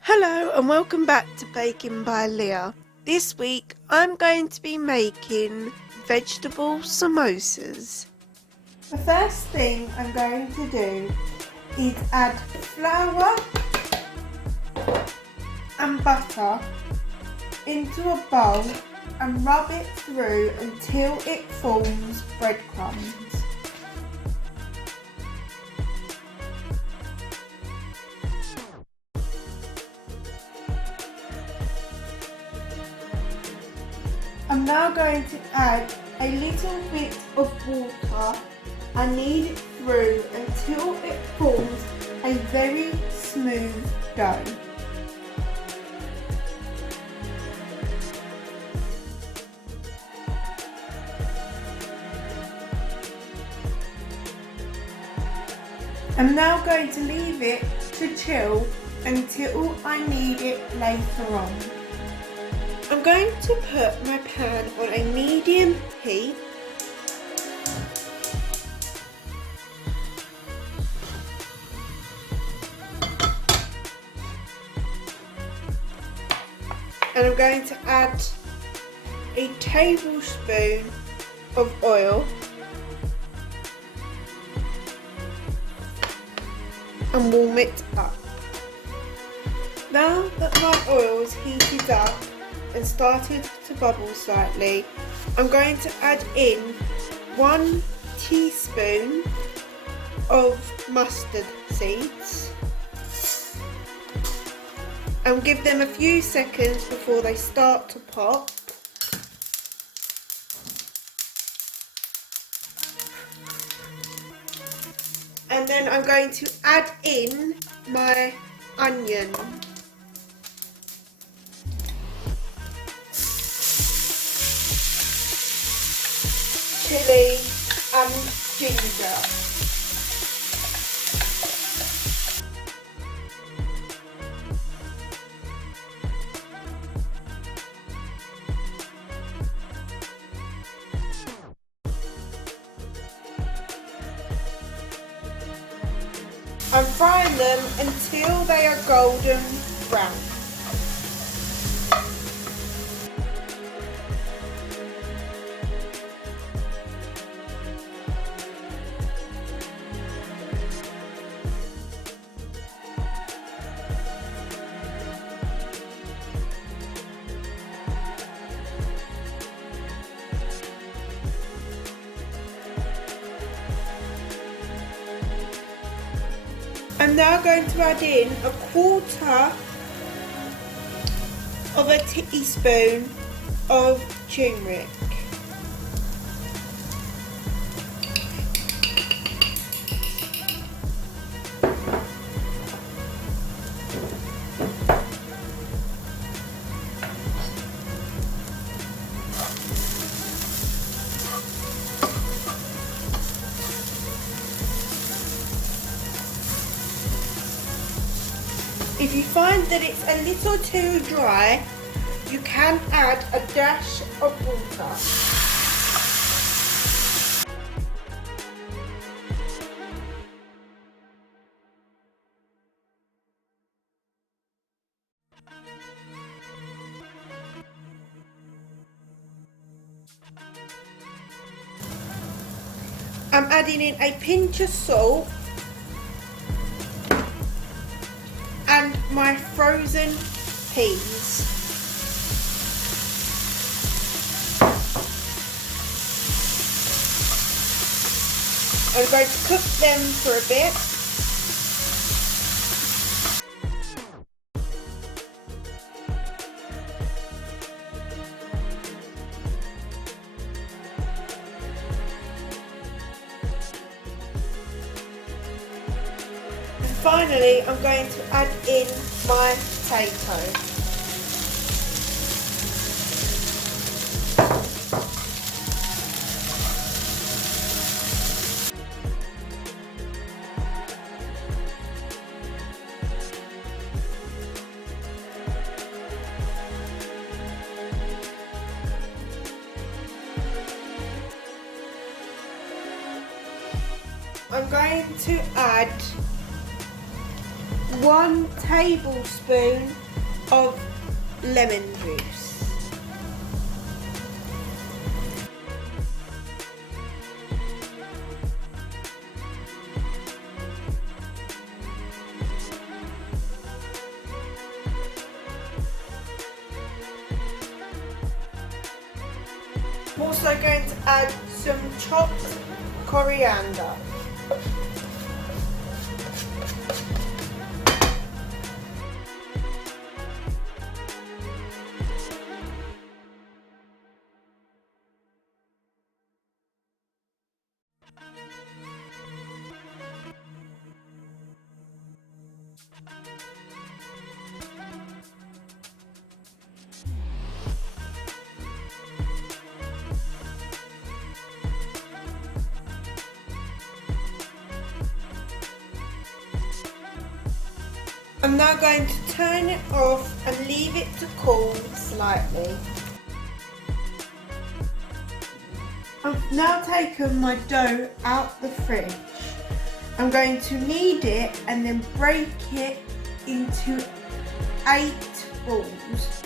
Hello and welcome back to Baking by Leah. This week I'm going to be making vegetable samosas. The first thing I'm going to do is add flour and butter into a bowl and rub it through until it forms breadcrumbs. I'm now going to add a little bit of water and knead it through until it forms a very smooth dough. I'm now going to leave it to chill until I knead it later on. I'm going to put my pan on a medium heat and I'm going to add a tablespoon of oil and warm it up. Now that my oil is heated up and started to bubble slightly, I'm going to add in 1 teaspoon of mustard seeds and give them a few seconds before they start to pop. And then I'm going to add in my onion. Chilli and ginger. I'm frying them until they are golden brown. I'm now going to add in 1/4 of a teaspoon of turmeric. If you find that it's a little too dry, you can add a dash of water. I'm adding in a pinch of salt and my frozen peas. I'm going to cook them for a bit. And finally, I'm going to add in my potato. I'm going to add 1 tablespoon of lemon juice. I'm also going to add some chopped coriander. I'm now going to turn it off and leave it to cool slightly. I've now taken my dough out the fridge. I'm going to knead it and then break it into 8 balls.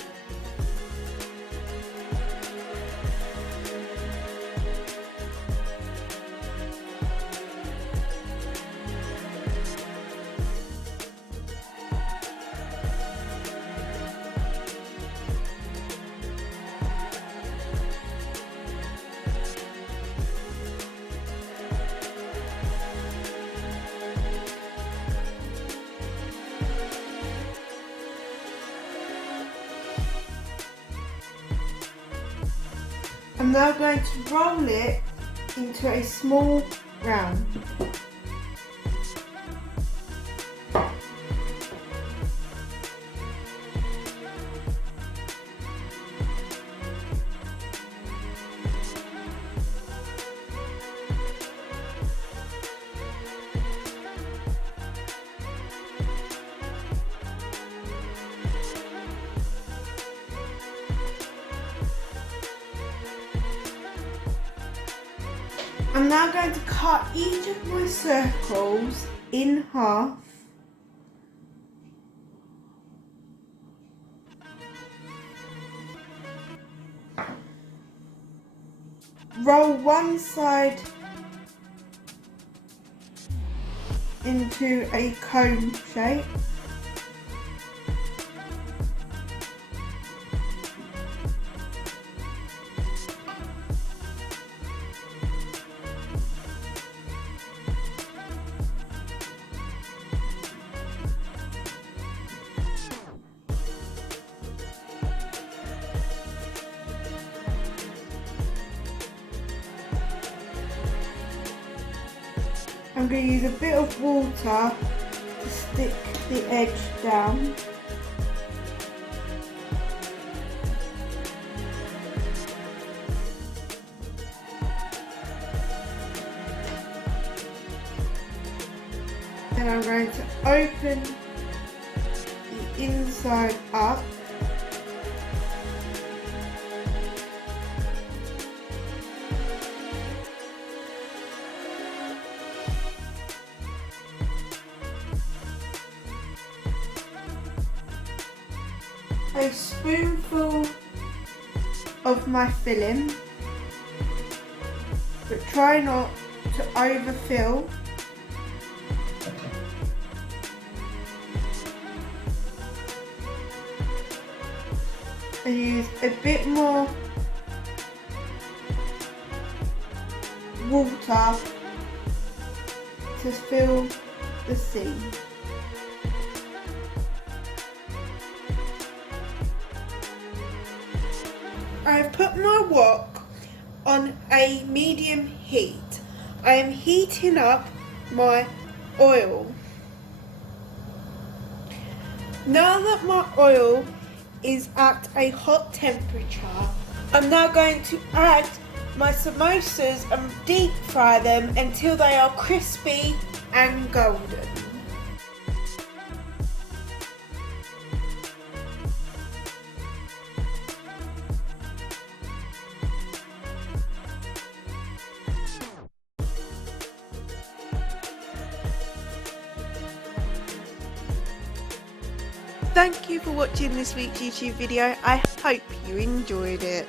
I'm now going to roll it into a small round. I'm now going to cut each of my circles in half. Roll one side into a cone shape. I'm going to use a bit of water to stick the edge down. Then I'm going to open the inside up. A spoonful of my filling, but try not to overfill. And use a bit more water to fill the seam. I've put my wok on a medium heat. I am heating up my oil. Now that my oil is at a hot temperature, I'm now going to add my samosas and deep fry them until they are crispy and golden. Thank you for watching this week's YouTube video. I hope you enjoyed it.